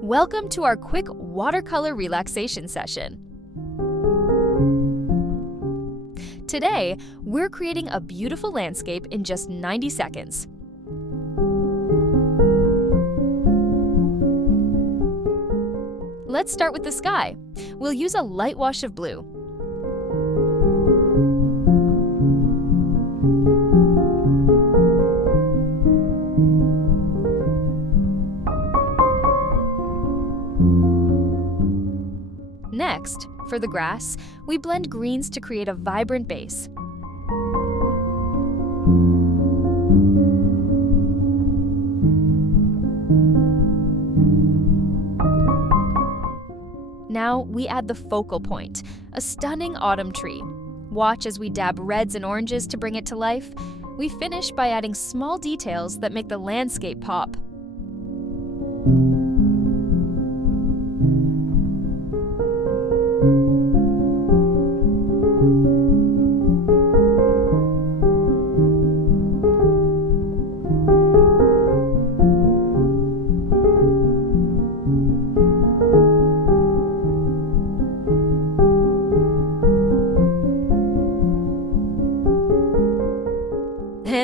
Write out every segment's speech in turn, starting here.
Welcome to our quick watercolor relaxation session. Today, we're creating a beautiful landscape in just 90 seconds. Let's start with the sky. We'll use a light wash of blue. Next, for the grass, we blend greens to create a vibrant base. Now we add the focal point, a stunning autumn tree. Watch as we dab reds and oranges to bring it to life. We finish by adding small details that make the landscape pop.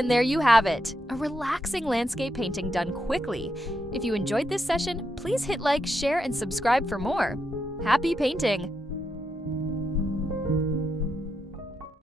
And there you have it, a relaxing landscape painting done quickly. If you enjoyed this session, please hit like, share, and subscribe for more. Happy painting!